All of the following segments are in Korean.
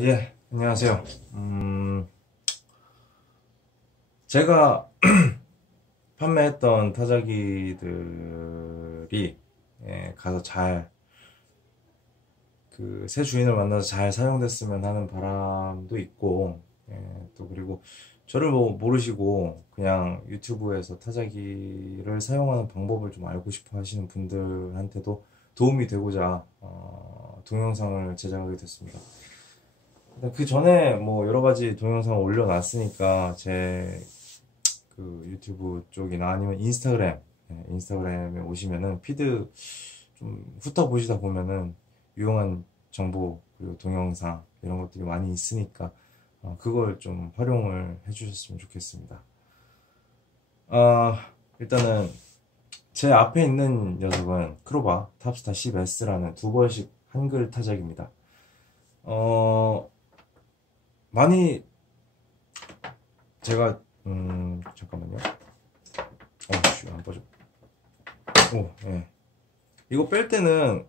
예, 안녕하세요. 제가 판매했던 타자기들이 가서 잘, 새 주인을 만나서 잘 사용됐으면 하는 바람도 있고, 또 그리고 저를 뭐 모르시고 그냥 유튜브에서 타자기를 사용하는 방법을 좀 알고 싶어 하시는 분들한테도 도움이 되고자 동영상을 제작하게 됐습니다. 그 전에 뭐 여러 가지 동영상을 올려놨으니까 제 그 유튜브 쪽이나 아니면 인스타그램에 오시면은 피드 좀 훑어보시다 보면은 유용한 정보 그리고 동영상 이런 것들이 많이 있으니까 그걸 좀 활용을 해주셨으면 좋겠습니다. 일단은 제 앞에 있는 녀석은 크로바 탑스타 10S라는 두 벌식 한글 타작입니다. 많이 제가 잠깐만요. 안 빠져. 예. 이거 뺄 때는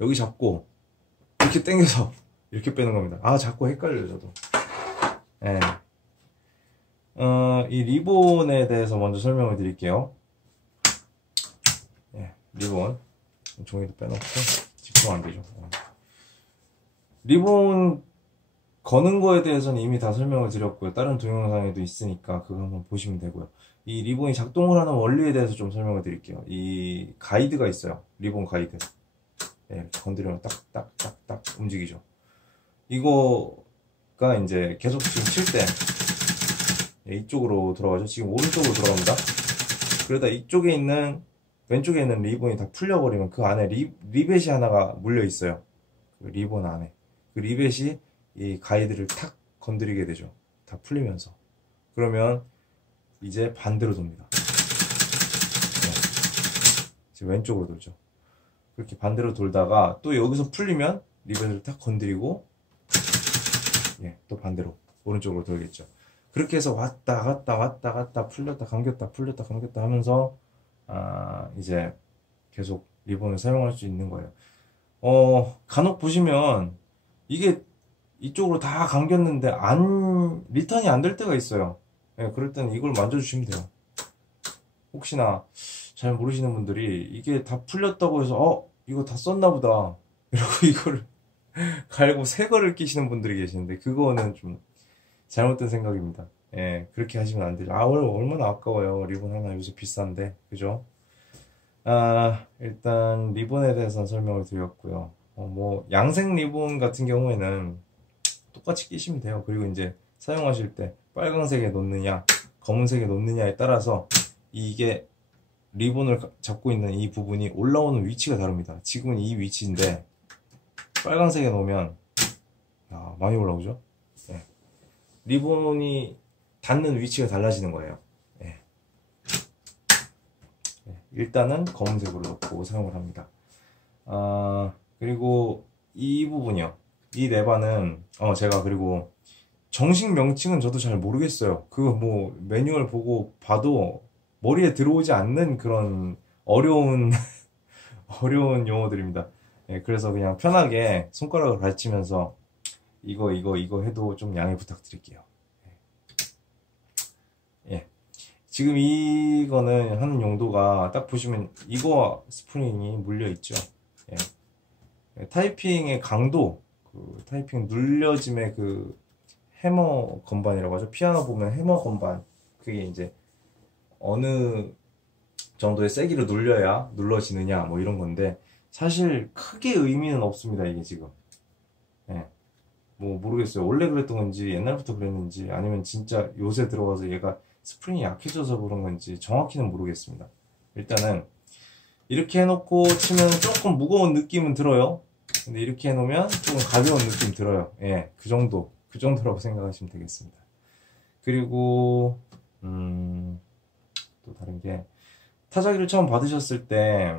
여기 잡고 이렇게 당겨서 이렇게 빼는 겁니다. 자꾸 헷갈려요 저도. 예. 이 리본에 대해서 먼저 설명을 드릴게요. 리본 종이도 빼놓고 집중 안 되죠. 리본 거는 거에 대해서는 이미 다 설명을 드렸고요. 다른 동영상에도 있으니까 그거 한번 보시면 되고요. 이 리본이 작동을 하는 원리에 대해서 좀 설명을 드릴게요. 이 가이드가 있어요. 리본 가이드. 건드리면 딱딱딱딱 움직이죠. 이거가 이제 계속 지금 칠 때 이쪽으로 돌아가죠. 지금 오른쪽으로 돌아갑니다. 그러다 왼쪽에 있는 리본이 다 풀려버리면 그 안에 리벳이 하나가 물려 있어요. 그 리본 안에. 그 리벳이 이 가이드를 탁 건드리게 되죠. 다 풀리면서. 그러면 이제 반대로 돕니다. 지금 왼쪽으로 돌죠. 그렇게 반대로 돌다가 또 여기서 풀리면 리벳을 탁 건드리고 또 반대로 오른쪽으로 돌겠죠. 그렇게 해서 왔다 갔다 풀렸다 감겼다 풀렸다 감겼다 하면서 이제 계속 리본을 사용할 수 있는 거예요. 간혹 보시면 이게 이쪽으로 다 감겼는데 리턴이 안 될 때가 있어요. 그럴 때는 이걸 만져주시면 돼요. 혹시나 잘 모르시는 분들이 이게 다 풀렸다고 해서 이거 다 썼나 보다 이러고 이거를 갈고 새 거를 끼시는 분들이 계시는데 그거는 좀 잘못된 생각입니다. 그렇게 하시면 안 되죠. 얼마나 아까워요. 리본 하나 요새 비싼데 그죠? 일단 리본에 대해서는 설명을 드렸고요. 뭐 양색 리본 같은 경우에는 똑같이 끼시면 돼요. 그리고 이제 사용하실 때 빨강색에 놓느냐 검은색에 놓느냐에 따라서 이게 리본을 잡고 있는 이 부분이 올라오는 위치가 다릅니다. 지금은 이 위치인데 빨강색에 놓으면 많이 올라오죠. 리본이 닿는 위치가 달라지는 거예요. 일단은 검은색으로 놓고 사용을 합니다. 그리고 이 부분이요. 이 레바는 제가 그리고 정식 명칭은 저도 잘 모르겠어요. 그거 뭐 매뉴얼 보고 봐도 머리에 들어오지 않는 그런 어려운 용어들입니다. 그래서 그냥 편하게 손가락을 가르치면서 이거 해도 좀 양해 부탁드릴게요. 지금 이거는 하는 용도가 딱 보시면 이거와 스프링이 물려 있죠. 타이핑의 강도, 타이핑 눌려짐의 해머 건반이라고 하죠. 피아노 보면 해머 건반. 그게 이제 어느 정도의 세기를 눌러야 눌러지느냐 뭐 이런 건데 사실 크게 의미는 없습니다. 이게 지금. 뭐 모르겠어요. 원래 그랬던 건지 옛날부터 그랬는지 아니면 진짜 요새 들어가서 얘가 스프링이 약해져서 그런 건지 정확히는 모르겠습니다. 일단은 이렇게 해놓고 치면 조금 무거운 느낌은 들어요. 근데 이렇게 해놓으면 조금 가벼운 느낌 들어요. 그 정도라고 생각하시면 되겠습니다. 그리고 또 다른 게 타자기를 처음 받으셨을 때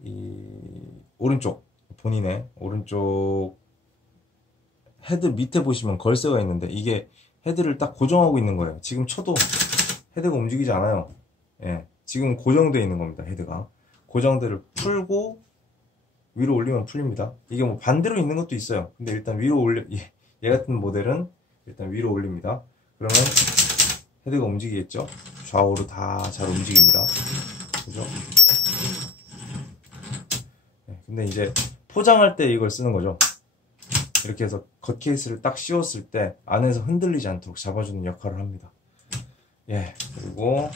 이 본인의 오른쪽 헤드 밑에 보시면 걸쇠가 있는데 이게 헤드를 딱 고정하고 있는 거예요. 지금 쳐도 헤드가 움직이지 않아요. 지금 고정되어 있는 겁니다. 헤드가 고정대를 풀고 위로 올리면 풀립니다. 이게 뭐 반대로 있는 것도 있어요. 근데 일단 위로 올려, 얘 같은 모델은 일단 위로 올립니다. 그러면 헤드가 움직이겠죠? 좌우로 다 잘 움직입니다. 그죠? 네, 근데 이제 포장할 때 이걸 쓰는 거죠. 이렇게 해서 겉케이스를 딱 씌웠을 때 안에서 흔들리지 않도록 잡아주는 역할을 합니다. 예, 그리고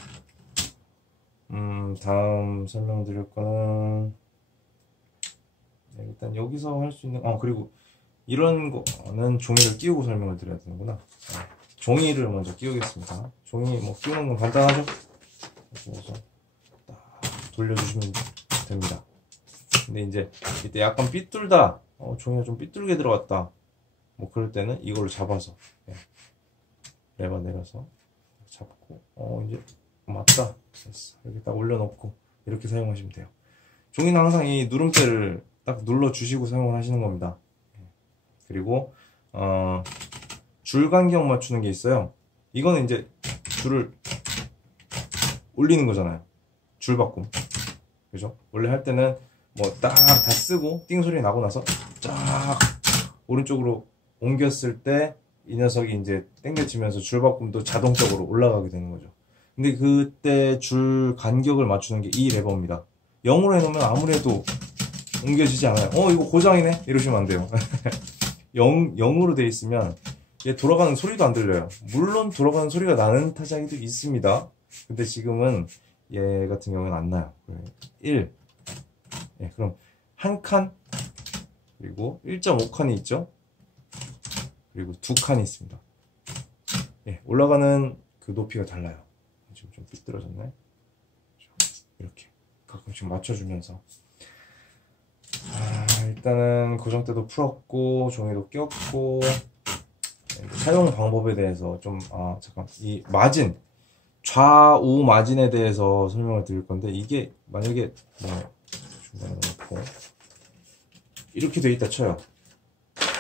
다음 설명드릴 거는 네, 일단 여기서 할 수 있는 그리고 이런 거는 종이를 끼우고 설명을 드려야 되는구나. 종이를 먼저 끼우겠습니다. 종이 뭐 끼우는 건 간단하죠? 그래서 딱 돌려주시면 됩니다. 근데 이제 이때 약간 삐뚤다, 종이가 좀 삐뚤게 들어갔다, 뭐 그럴 때는 이걸로 잡아서 레버 내려서 잡고 이제 맞다, 됐어, 이렇게 딱 올려놓고 이렇게 사용하시면 돼요. 종이는 항상 이 누름대를 딱 눌러주시고 사용을 하시는 겁니다. 그리고 줄 간격 맞추는 게 있어요. 이거는 이제 줄을 올리는 거잖아요. 줄 바꿈. 그죠? 원래 할 때는 뭐 딱 다 쓰고 띵 소리 나고 나서 쫙 오른쪽으로 옮겼을 때 이 녀석이 이제 당겨지면서 줄 바꿈도 자동적으로 올라가게 되는 거죠. 근데 그때 줄 간격을 맞추는 게 이 레버입니다. 0으로 해놓으면 아무래도 옮겨지지 않아요. 이거 고장이네? 이러시면 안 돼요. 0으로 돼 있으면 얘 돌아가는 소리도 안 들려요. 물론 돌아가는 소리가 나는 타자기도 있습니다. 근데 지금은 얘 같은 경우는 안 나요. 1. 예, 그럼 한 칸, 그리고 1.5칸이 있죠. 그리고 2칸이 있습니다. 예, 올라가는 그 높이가 달라요. 지금 좀 삐뚤어졌네. 이렇게 가끔씩 맞춰주면서 일단은 고정대도 풀었고 종이도 꼈고, 사용 방법에 대해서 좀 잠깐, 이 마진, 좌우 마진에 대해서 설명을 드릴 건데, 이게 만약에 뭐 중간에 놓고 이렇게 돼 있다 쳐요.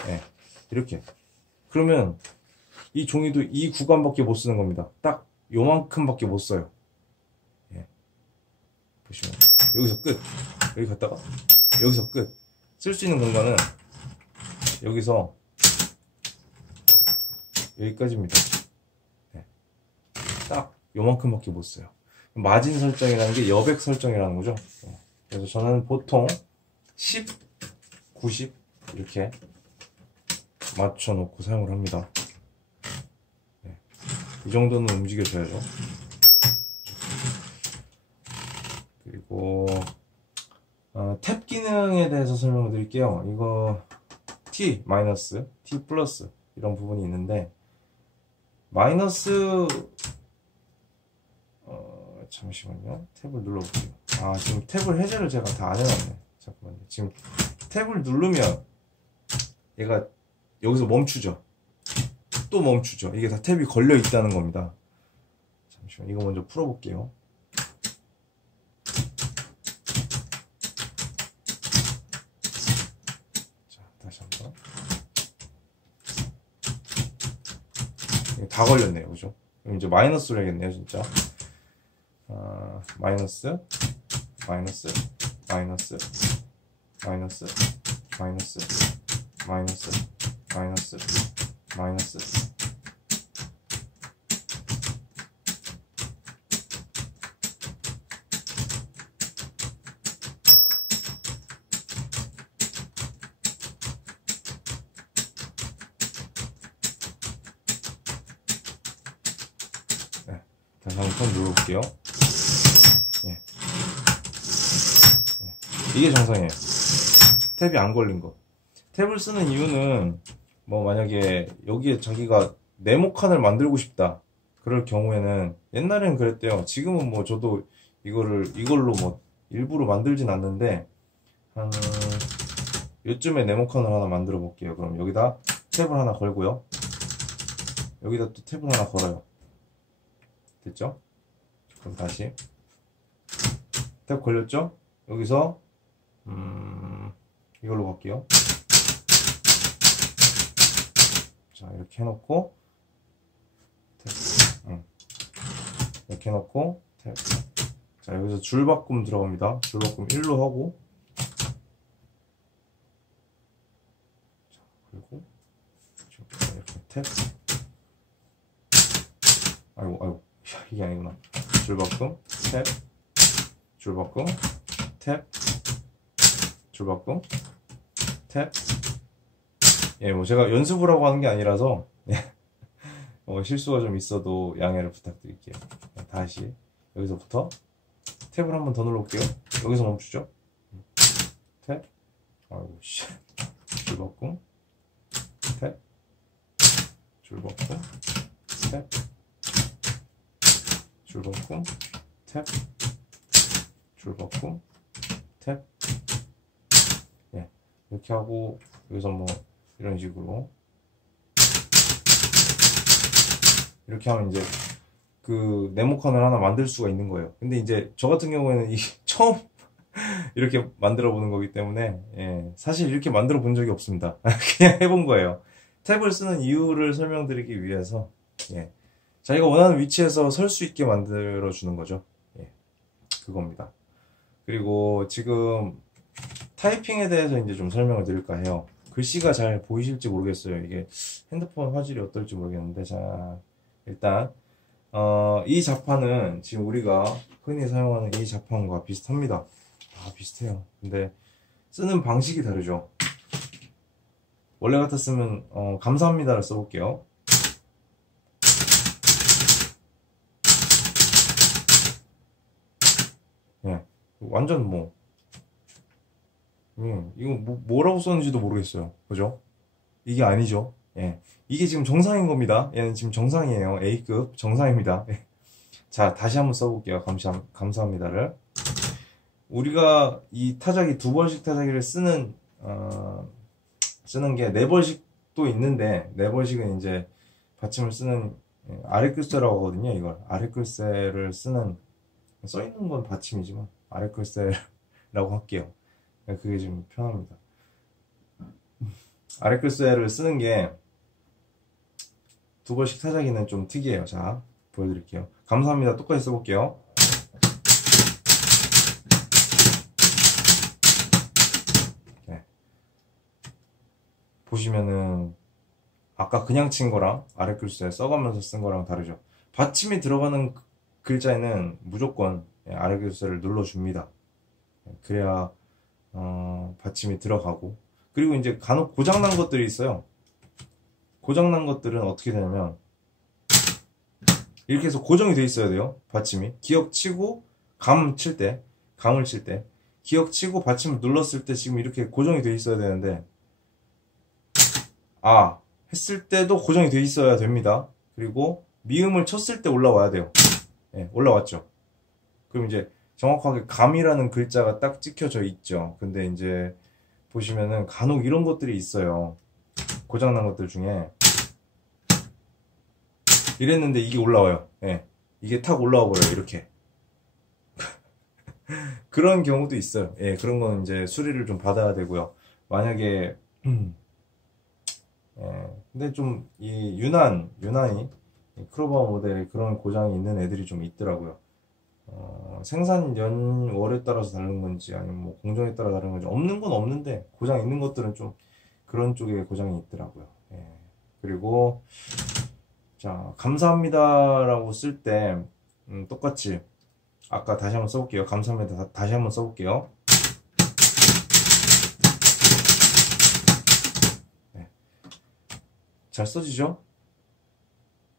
네, 이렇게. 그러면 이 종이도 이 구간밖에 못 쓰는 겁니다. 딱 요만큼밖에 못 써요. 예. 보시면 여기서 끝. 여기 갔다가 여기서 끝. 쓸 수 있는 공간은 여기서 여기까지입니다. 네. 딱 요만큼밖에 못 써요. 마진 설정이라는 게 여백 설정이라는 거죠. 네. 그래서 저는 보통 10, 90 이렇게 맞춰 놓고 사용을 합니다. 네. 이 정도는 움직여줘야죠. 그리고 탭 기능에 대해서 설명을 드릴게요. 이거 T 마이너스, T 플러스 이런 부분이 있는데, 마이너스 잠시만요. 탭을 눌러볼게요. 지금 탭을 해제를 제가 다 안 해놨네. 잠깐만요. 지금 탭을 누르면 얘가 여기서 멈추죠. 또 멈추죠. 이게 다 탭이 걸려 있다는 겁니다. 잠시만, 이거 먼저 풀어볼게요. 자, 다시 한번. 이게 다 걸렸네요. 그죠? 그럼 이제 마이너스로 해야겠네요, 진짜. 마이너스, 마이너스, 마이너스, 마이너스, 마이너스, 마이너스, 마이너스, 마이너스. 네, 다시 한번 눌러볼게요. 예. 이게 정상이에요. 탭이 안 걸린 거. 탭을 쓰는 이유는 뭐 만약에 여기에 자기가 네모칸을 만들고 싶다 그럴 경우에는, 옛날엔 그랬대요. 지금은 뭐 저도 이걸로 뭐 일부러 만들진 않는데, 한 요쯤에 네모칸을 하나 만들어 볼게요. 그럼 여기다 탭을 하나 걸고요, 여기다 또 탭을 하나 걸어요. 됐죠? 그럼 다시 탭 걸렸죠? 여기서 이걸로 갈게요. 자, 이렇게 해놓고 탭, 이렇게 해놓고 탭. 자, 여기서 줄바꿈 들어갑니다. 줄바꿈 1로 하고, 탭. 아이고, 이게 아니구나. 줄바꿈, 탭, 줄바꿈, 탭, 줄바꿈, 탭. 예, 뭐 제가 연습을 하고 하는 게 아니라서 실수가 좀 있어도 양해를 부탁드릴게요. 다시 여기서부터 탭을 한 번 더 눌러볼게요. 여기서 멈추죠. 탭, 아이고 씨, 줄바꿈, 탭, 줄바꿈, 탭, 줄바꿈, 탭, 줄바꿈, 탭. 예, 이렇게 하고 여기서 뭐 이런 식으로 이렇게 하면 이제 그 네모칸을 하나 만들 수가 있는 거예요. 근데 이제 저 같은 경우에는 이 처음 이렇게 만들어 보는 거기 때문에 예, 사실 이렇게 만들어 본 적이 없습니다. 그냥 해본 거예요. 탭을 쓰는 이유를 설명드리기 위해서 예, 자기가 원하는 위치에서 설 수 있게 만들어 주는 거죠. 예, 그겁니다. 그리고 지금 타이핑에 대해서 이제 좀 설명을 드릴까 해요. 글씨가 잘 보이실지 모르겠어요. 이게 핸드폰 화질이 어떨지 모르겠는데, 자, 일단 이 자판은 지금 우리가 흔히 사용하는 이 자판과 비슷합니다. 다 비슷해요. 근데 쓰는 방식이 다르죠. 원래 같았으면 감사합니다를 써볼게요. 예, 완전 뭐 이거 뭐라고 썼는지도 모르겠어요. 그죠? 이게 아니죠. 예, 이게 지금 정상인 겁니다. 얘는 지금 정상이에요. A급 정상입니다. 예. 자, 다시 한번 써볼게요. 감사합니다를. 우리가 이 타자기 두 번씩 타자기를 쓰는 게 네 번씩도 있는데, 네 번씩은 이제 받침을 쓰는 아래 글쎄라고 하거든요. 이걸 아래 글쎄를 쓰는, 써 있는 건 받침이지만 아래 글쎄라고 할게요. 그게 좀 편합니다. 아래 글쎄를 쓰는 게 두 번씩 타자기는 좀 특이해요. 자, 보여드릴게요. 감사합니다. 똑같이 써볼게요. 네. 보시면은 아까 그냥 친 거랑 아래 글쎄 써가면서 쓴 거랑 다르죠. 받침이 들어가는 글자에는 무조건 아래 글쎄를 눌러줍니다. 그래야 받침이 들어가고, 그리고 이제 간혹 고장난 것들이 있어요. 고장난 것들은 어떻게 되냐면 이렇게 해서 고정이 돼 있어야 돼요. 받침이 기역 치고 감을 칠 때 기역 치고 받침을 눌렀을 때 지금 이렇게 고정이 돼 있어야 되는데, 했을 때도 고정이 돼 있어야 됩니다. 그리고 미음을 쳤을 때 올라와야 돼요. 예, 올라왔죠. 그럼 이제 정확하게 감이라는 글자가 딱 찍혀져 있죠. 근데 이제 보시면은 간혹 이런 것들이 있어요. 고장난 것들 중에 이랬는데 이게 올라와요. 예, 이게 탁 올라와 버려요. 이렇게. 그런 경우도 있어요. 예, 그런 건 이제 수리를 좀 받아야 되고요. 만약에 근데 좀 이 유난히 크로바 모델에 그런 고장이 있는 애들이 좀 있더라고요. 생산 연월에 따라서 다른 건지 아니면 뭐 공정에 따라 다른 건지, 없는 건 없는데 고장 있는 것들은 좀 그런 쪽에 고장이 있더라고요. 예. 그리고 자, 감사합니다라고 쓸 때 똑같이 아까 다시 한번 써볼게요. 감사합니다. 다시 한번 써볼게요. 네. 잘 써지죠?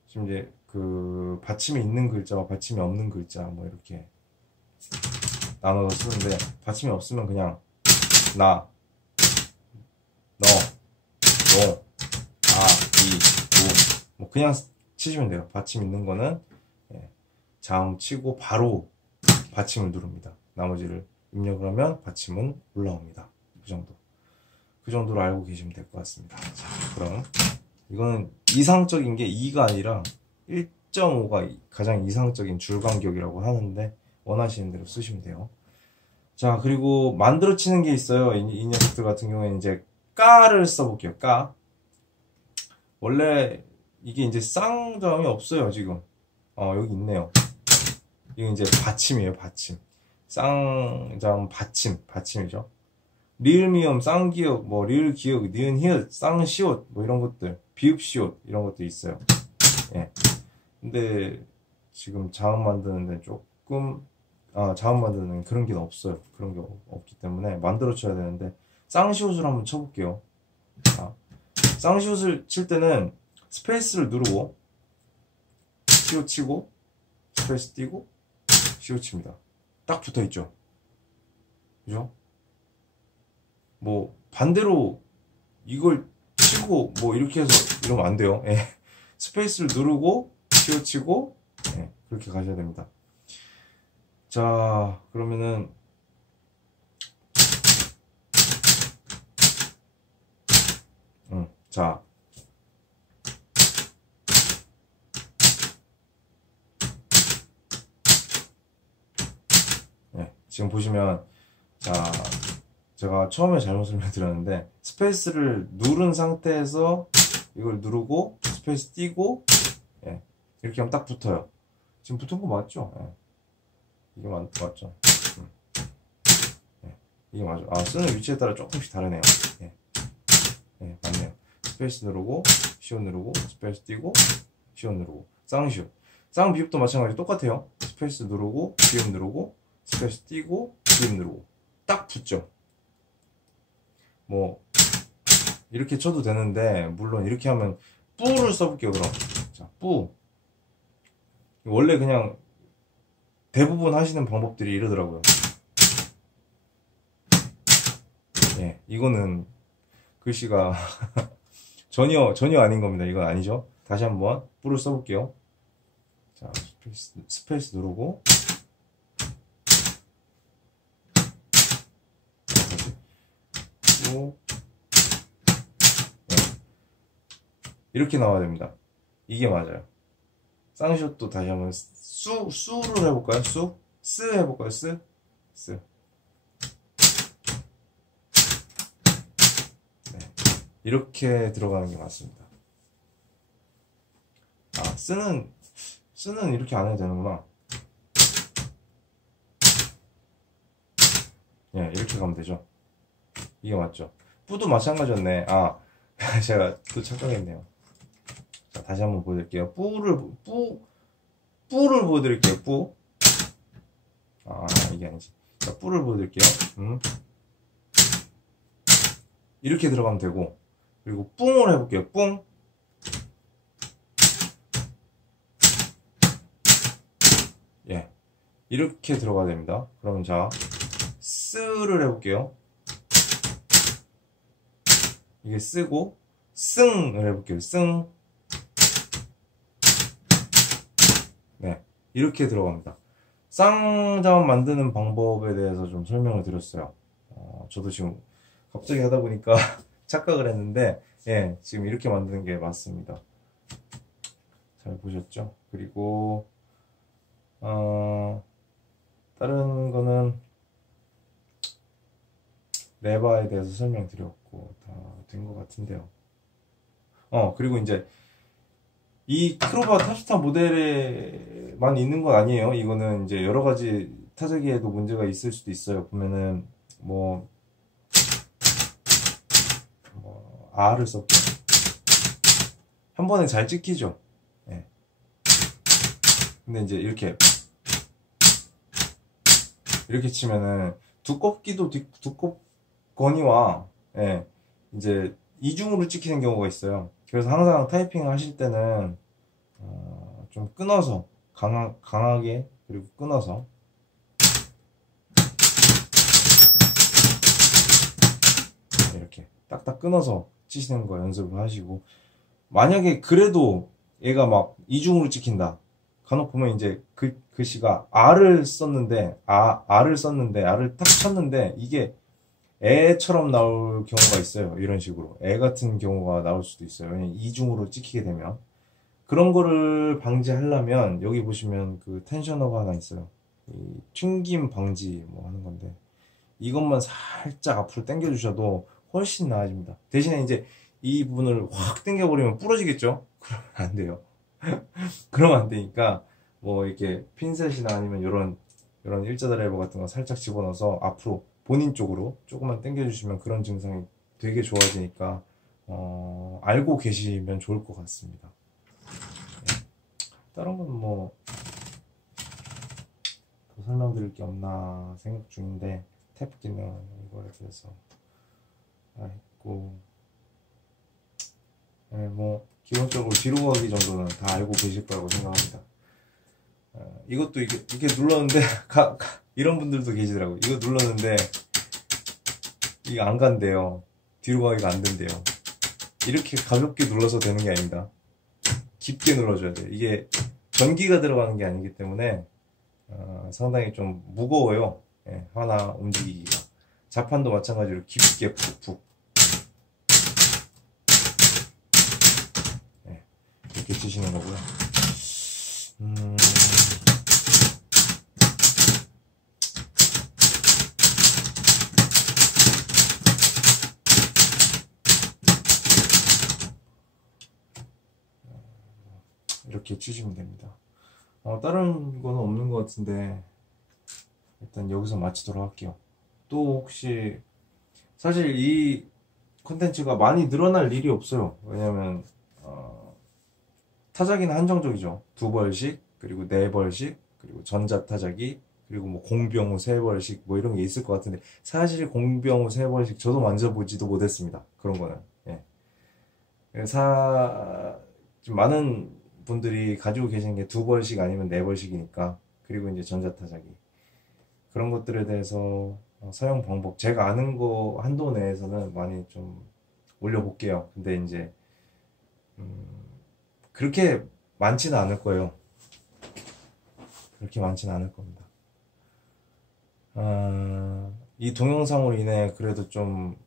지금 이제 그 받침이 있는 글자와 받침이 없는 글자 뭐 이렇게 나눠서 쓰는데, 받침이 없으면 그냥 나, 너, 이, 우 뭐 그냥 치시면 돼요. 받침 있는 거는 자음 치고 바로 받침을 누릅니다. 나머지를 입력을 하면 받침은 올라옵니다. 그 정도로 알고 계시면 될 것 같습니다. 자, 그럼 이거는 이상적인 게 2가 아니라 1.5가 가장 이상적인 줄 간격이라고 하는데, 원하시는 대로 쓰시면 돼요. 자, 그리고 만들어 치는 게 있어요. 이 녀석들 같은 경우에는 이제 까를 써볼게요. 까. 원래 이게 이제 쌍자음이 없어요. 지금 여기 있네요. 이거 이제 받침이에요. 받침. 쌍자음 받침이죠. 리을 미음 쌍기역 뭐 리을 기역 니은 히읗 쌍시옷 뭐 이런 것들 비읍시옷 이런 것도 있어요. 예. 근데 지금 자음 만드는 데 조금 자음 만드는 그런 게 없어요. 그런 게 없기 때문에 만들어 쳐야 되는데 쌍시옷을 한번 쳐볼게요. 자, 쌍시옷을 칠 때는 스페이스를 누르고 시옷 치고 스페이스 띄고 시옷 칩니다. 딱 붙어 있죠. 그죠? 뭐 반대로 이걸 치고 뭐 이렇게 해서 이러면 안 돼요. 예. 스페이스를 누르고 시옷 치고 예. 그렇게 가셔야 됩니다. 자, 그러면은 자, 예. 지금 보시면 자, 제가 처음에 잘못 설명드렸는데 스페이스를 누른 상태에서 이걸 누르고 스페이스 띄고 예. 이렇게 하면 딱 붙어요. 지금 붙은 거 맞죠? 예. 이게 맞죠? 예. 이게 맞죠? 쓰는 위치에 따라 조금씩 다르네요. 예. 예, 맞네요. 스페이스 누르고 시옷 누르고 스페이스 띄고 시옷 누르고 쌍시옷. 쌍비읍도 마찬가지 똑같아요. 스페이스 누르고 비읍 누르고 스페이스 띄고 비읍 누르고 딱 붙죠. 뭐 이렇게 쳐도 되는데 물론 이렇게 하면 뿌를 써볼게요. 그럼 자, 뿌 원래 그냥 대부분 하시는 방법들이 이러더라고요. 예, 이거는 글씨가 전혀 아닌 겁니다. 이건 아니죠. 다시 한번 뿌를 써볼게요. 자, 스페이스 누르고 또 네. 이렇게 나와야 됩니다. 이게 맞아요. 쌍시옷도 다시 한번 수를 해볼까요? 스 해볼까요? 스 네. 이렇게 들어가는 게 맞습니다. 쓰는 이렇게 안 해도 되는구나. 예, 이렇게 가면 되죠. 이게 맞죠? 뿌도 마찬가지였네. 제가 또 착각했네요. 자, 다시 한번 보여드릴게요. 뿌를 보여드릴게요. 뿌. 이게 아니지. 자, 뿌를 보여드릴게요. 이렇게 들어가면 되고, 그리고 뿡을 해볼게요. 뿡. 예. 이렇게 들어가야 됩니다. 그러면 자, 쓰를 해볼게요. 이게 쓰고, 승을 해볼게요. 승. 네. 이렇게 들어갑니다. 쌍자음 만드는 방법에 대해서 좀 설명을 드렸어요. 저도 지금 갑자기 하다 보니까 착각을 했는데, 예, 지금 이렇게 만드는 게 맞습니다. 잘 보셨죠? 그리고, 다른 거는 레바에 대해서 설명드렸고 다 된 것 같은데요. 그리고 이제 이 크로바 탑스타 모델에만 있는 건 아니에요. 이거는 이제 여러 가지 타자기에도 문제가 있을 수도 있어요. 보면은 R을 썼고 한 번에 잘 찍히죠. 예. 근데 이제 이렇게 치면은 두껍거니와 예, 이제 이중으로 찍히는 경우가 있어요. 그래서 항상 타이핑을 하실 때는 좀 끊어서 강하게 그리고 끊어서 이렇게 딱딱 끊어서 치시는 거 연습을 하시고, 만약에 그래도 얘가 막 이중으로 찍힌다. 간혹 보면 이제 글씨가 R을 썼는데 R을 딱 쳤는데 이게 애처럼 나올 경우가 있어요. 이런 식으로 애 같은 경우가 나올 수도 있어요. 왜냐면 이중으로 찍히게 되면. 그런 거를 방지하려면 여기 보시면 그 텐셔너가 하나 있어요. 이 튕김 방지 뭐 하는 건데, 이것만 살짝 앞으로 당겨 주셔도 훨씬 나아집니다. 대신에 이제 이 부분을 확 당겨버리면 부러지겠죠? 그러면 안 돼요. 그러면 안 되니까 뭐 이렇게 핀셋이나 아니면 이런 일자 드라이버 같은 거 살짝 집어넣어서 앞으로 본인 쪽으로 조금만 당겨주시면 그런 증상이 되게 좋아지니까 알고 계시면 좋을 것 같습니다. 예. 다른 건 뭐 더 설명드릴 게 없나 생각 중인데, 탭 기능 이거에 대해서 다 했고, 예, 뭐 기본적으로 뒤로 가기 정도는 다 알고 계실 거라고 생각합니다. 이것도 이렇게 눌렀는데 이런 분들도 계시더라고요. 이거 눌렀는데 이게 안 간대요. 뒤로 가기가 안 된대요. 이렇게 가볍게 눌러서 되는 게 아닙니다. 깊게 눌러줘야 돼요. 이게 전기가 들어가는 게 아니기 때문에 상당히 좀 무거워요. 예, 하나 움직이기가. 자판도 마찬가지로 깊게 푹푹, 예, 이렇게 치시는 거고요. 이렇게 치시면 됩니다. 다른 거는 없는 것 같은데 일단 여기서 마치도록 할게요. 또 혹시 사실 이 콘텐츠가 많이 늘어날 일이 없어요. 왜냐면 타자기는 한정적이죠. 2벌씩, 그리고 4벌씩, 그리고 전자타자기, 그리고 뭐 공병 후 3벌씩 뭐 이런 게 있을 것 같은데, 사실 공병 후 3벌씩 저도 만져보지도 못했습니다. 그런 거는. 예. 좀 많은 분들이 가지고 계시는 게 2벌씩 아니면 4벌씩이니까. 그리고 이제 전자타자기, 그런 것들에 대해서 사용 방법, 제가 아는 거 한도 내에서는 많이 좀 올려볼게요. 근데 이제 그렇게 많지는 않을 거예요. 그렇게 많지는 않을 겁니다. 이 동영상으로 인해 그래도 좀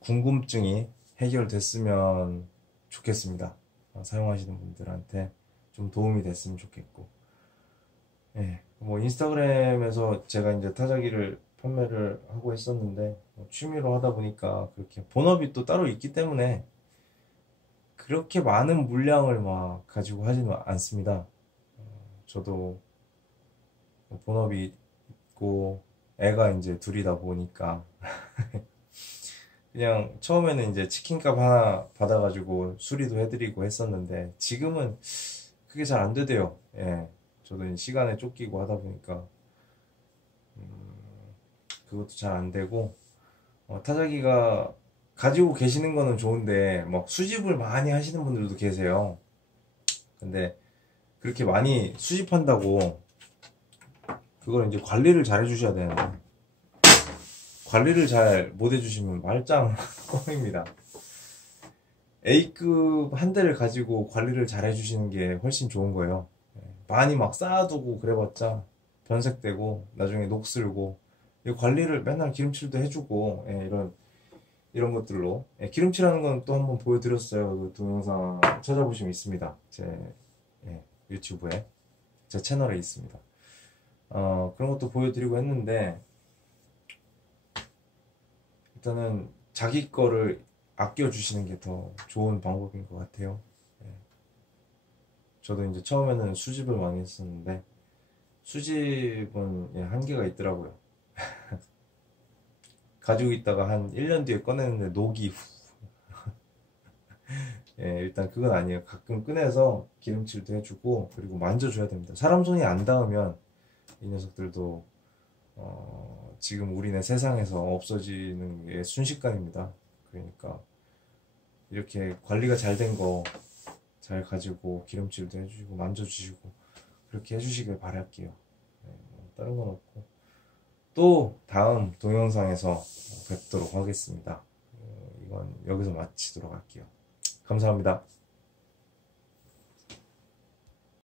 궁금증이 해결됐으면 좋겠습니다. 사용하시는 분들한테 좀 도움이 됐으면 좋겠고, 예, 뭐 인스타그램에서 제가 이제 타자기를 판매를 하고 있었는데, 뭐 취미로 하다 보니까 그렇게 본업이 또 따로 있기 때문에 그렇게 많은 물량을 막 가지고 하지는 않습니다. 저도 본업이 있고 애가 이제 둘이다 보니까 그냥 처음에는 이제 치킨값 하나 받아가지고 수리도 해드리고 했었는데, 지금은 그게 잘 안 되대요. 예, 저도 이제 시간에 쫓기고 하다 보니까 그것도 잘 안 되고, 타자기가 가지고 계시는 거는 좋은데 막 수집을 많이 하시는 분들도 계세요. 근데 그렇게 많이 수집한다고 그걸 이제 관리를 잘 해주셔야 되는데, 관리를 잘 못 해주시면 말짱 꽝입니다. A급 한 대를 가지고 관리를 잘 해주시는 게 훨씬 좋은 거예요. 많이 막 쌓아두고 그래봤자 변색되고 나중에 녹슬고, 이 관리를 맨날 기름칠도 해주고, 예, 이런 것들로, 예, 기름칠하는 건 또 한번 보여드렸어요. 그 동영상 찾아보시면 있습니다. 제 유튜브에, 제 채널에 있습니다. 그런 것도 보여드리고 했는데, 일단은 자기 거를 아껴주시는 게 더 좋은 방법인 것 같아요. 예. 저도 이제 처음에는 수집을 많이 했었는데, 수집은, 예, 한계가 있더라고요. 가지고 있다가 한 1년 뒤에 꺼내는데 녹이 예, 일단 그건 아니에요. 가끔 꺼내서 기름칠도 해주고, 그리고 만져줘야 됩니다. 사람 손이 안 닿으면 이 녀석들도 지금 우리네 세상에서 없어지는 게 순식간입니다. 그러니까 이렇게 관리가 잘 된 거 잘 가지고 기름칠도 해주시고 만져주시고 그렇게 해주시길 바랄게요. 네, 뭐 다른 건 없고, 또 다음 동영상에서 뵙도록 하겠습니다. 이건 여기서 마치도록 할게요. 감사합니다.